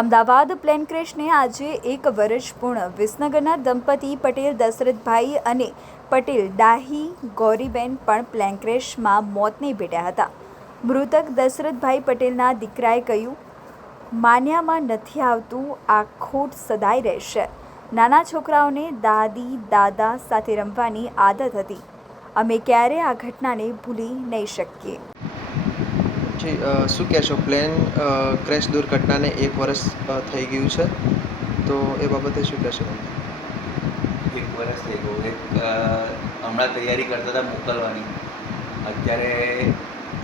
Ahmedabad plane ક્રેશને આજે 1 વર્ષ પૂર્ણ। વિસનગરના દંપતી પટેલ દશરથભાઈ અને પટેલ ડાહી ગૌરીબેન પણ પ્લેન ક્રેશમાં મોતને ભેટ્યા હતા। મૃતક દશરથભાઈ પટેલના દીકરાએ કહ્યું, માન્યામાં નથી આવતું, આ ખોટ સદાય રહેશે। નાના છોકરાઓને દાદી દાદા સાથે રમવાની આદત હતી। અમે ક્યારેય આ ઘટનાને ભૂલી નહીં શકીએ। શું કહેશો, પ્લેન ક્રેશ દુર્ઘટનાને 1 વર્ષ થઈ ગયું છે, તો એ બાબતે શું કહેશો? 1 વર્ષ થઈ ગયું। હમણાં તૈયારી કરતા હતા મોકલવાની, અત્યારે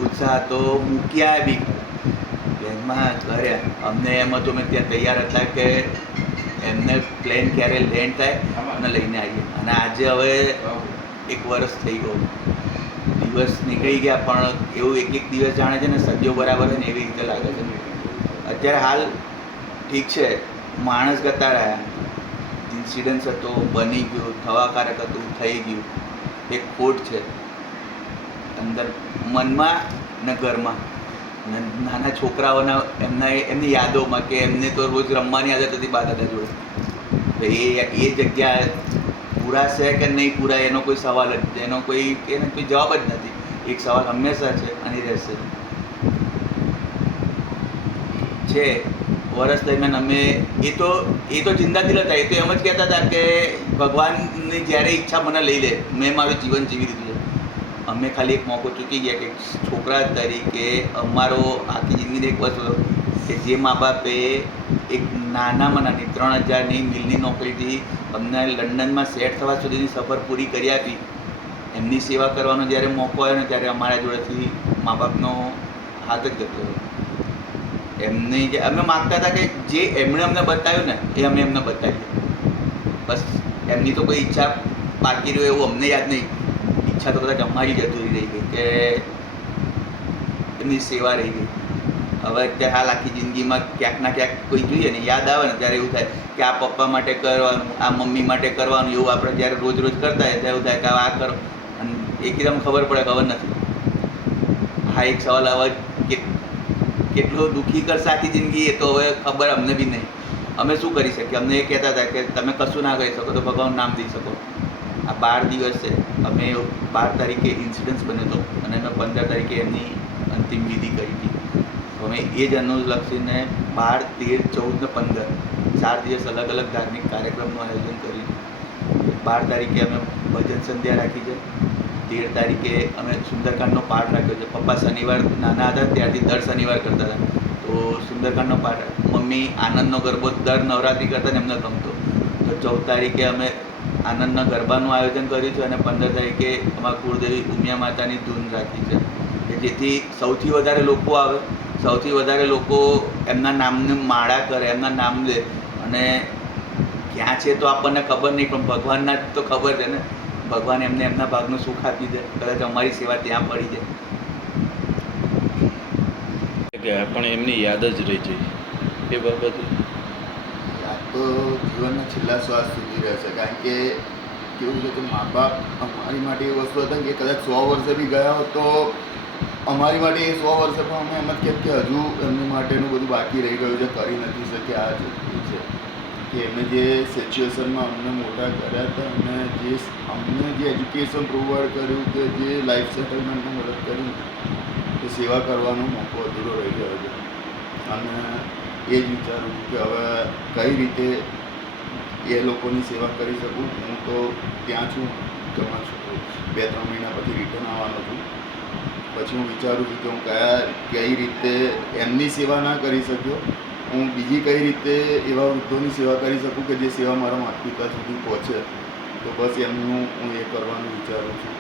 ઉત્સાહ તો મૂક્યા બી પ્લેનમાં ઘરે અમને એમ હતું મેં ત્યાં તૈયાર હતા કે એમને પ્લેન ક્યારે લેન્ડ થાય અને લઈને આવીએ, અને આજે હવે 1 વર્ષ થઈ ગયું। દિવસ નીકળી ગયા પણ એવું એક દિવસ જાણે છે ને સદીઓ બરાબર છે ને એવી રીતે લાગે છે। અત્યારે હાલ ઠીક છે, માણસ ગતા રહ્યા, ઇન્સિડન્સ હતો, બની ગયું, થવાકારક હતું, થઈ ગયું। એક ખોટ છે અંદર મનમાં ને ઘરમાં, ને નાના છોકરાઓના એમની યાદોમાં કે એમને તો રોજ રમવાની આદત હતી બા દાદા જોડે, તો એ જગ્યા પૂરા છે કે નહીં પૂરા એનો કોઈ સવાલ જ, એનો કોઈ જવાબ જ નથી। એક સવાલ હંમેશા છે અને રહેશે। વર્ષ દરમિયાન અમે એ તો જિંદાદિલ હતા। એ તો એમ જ કહેતા હતા કે ભગવાનની જ્યારે ઈચ્છા મને લઈ લે, મેં મારું જીવન જીવી દીધું છે। અમે ખાલી એક મોકો ચૂકી ગયા કે છોકરા તરીકે અમારો આખી જિંદગીની એક વસ્તુ કે જે મા બાપે એક નાનામાં નાની 3000ની મિલની નોકરીથી અમને લંડનમાં સેટ થવા સુધીની સફર પૂરી કરી આપી, એમની સેવા કરવાનો જ્યારે મોકો આવ્યો ને ત્યારે અમારા જોડેથી મા બાપનો હાથ જ જતો રહ્યો। એમને જે અમે માગતા હતા કે જે એમણે અમને બતાવ્યું ને એ અમે એમને બતાવીએ, બસ એમની તો કોઈ ઈચ્છા બાકી રહ્યો એવું અમને યાદ નહીં। ઈચ્છા તો કદાચ અમારી જ અધૂરી રહી ગઈ કે એમની સેવા રહી ગઈ। હવે અત્યારે હાલ આખી જિંદગીમાં ક્યાંક ના ક્યાંક કોઈ જોઈએ ને યાદ આવે ને ત્યારે એવું થાય કે આ પપ્પા માટે કરવાનું, આ મમ્મી માટે કરવાનું, એવું આપણે જ્યારે રોજ કરતા હોય ત્યારે એવું થાય કે આ કરો, અને એકદમ ખબર પડે ખબર નથી। હા, એક સવાલ હવે કેટલો દુઃખી કરશે આખી જિંદગી એ તો હવે ખબર અમને બી નહીં। અમે શું કરી શકીએ? અમને એ કહેતા હતા કે તમે કશું ના કરી શકો તો ભગવાનનું નામ દઈ શકો। આ 12 દિવસ છે, અમે 12 તારીખે ઇન્સિડન્સ બન્યો હતો અને અમે 15 તારીખે એમની અંતિમ વિધિ કરી હતી। તો અમે એ જ અનુલક્ષીને 12, 13, 14 ને 15 4 દિવસ અલગ અલગ ધાર્મિક કાર્યક્રમનું આયોજન કર્યું। 12 તારીખે અમે ભજન સંધ્યા રાખી છે, 13 તારીખે અમે સુંદરકાંડનો પાઠ રાખ્યો છે। પપ્પા શનિવાર નાના હતા ત્યારથી દર શનિવાર કરતા હતા, તો સુંદરકાંડનો પાઠ, મમ્મી આનંદનો ગરબો દર નવરાત્રિ કરતા ને એમને ગમતો, તો 14 તારીખે અમે આનંદના ગરબાનું આયોજન કર્યું છે, અને 15 તારીખે અમારા કુળદેવી ઉમિયા માતાની ધૂન રાખી છે કે જેથી સૌથી વધારે લોકો આવે, સૌથી વધારે લોકો એમના નામને માળા કરે, એમના નામ લે। અને ક્યાં છે તો આપણને ખબર નહીં, પણ ભગવાનના જ તો ખબર છે ને, ભગવાન એમને એમના ભાગનું સુખ આપી દે, કદાચ અમારી સેવા ત્યાં પડી જાય પણ એમની યાદ જ રહી જાય એ બાબતે। યાદ તો જીવનના છેલ્લા શ્વાસ સુધી રહેશે, કારણ કે કેવું છે કે મા બાપ અમારી માટે એ વસ્તુ હતા કે કદાચ 100 વર્ષે બી ગયા હોત તો અમારી માટે એ 100 વર્ષે પણ અમે એમ જ કહેત કે હજુ એમની માટેનું બધું બાકી રહી ગયું છે, કરી નથી શક્યા। આ જ છે કે એમને જે સિચ્યુએશનમાં અમને મોટા કર્યા હતા અને જે અમને જે એજ્યુકેશન પ્રોવાઈડ કર્યું, કે જે લાઈફ સેટલમેન્ટમાં મદદ કરી, એ સેવા કરવાનો મોકો અધૂરો રહી ગયો છે। અને એ જ વિચારું છું કે હવે કઈ રીતે એ લોકોની સેવા કરી શકું। હું તો ત્યાં છું, જમા છું, 2-3 મહિના પછી રિટર્ન આવવાનો છું। પછી હું વિચારું છું કે હું કઈ રીતે એમની સેવા ના કરી શક્યો, હું બીજી કઈ રીતે એવા વૃદ્ધોની સેવા કરી શકું કે જે સેવા મારા માતા પિતા સુધી પહોંચે, તો બસ એમનું હું એ કરવાનું વિચારું છું।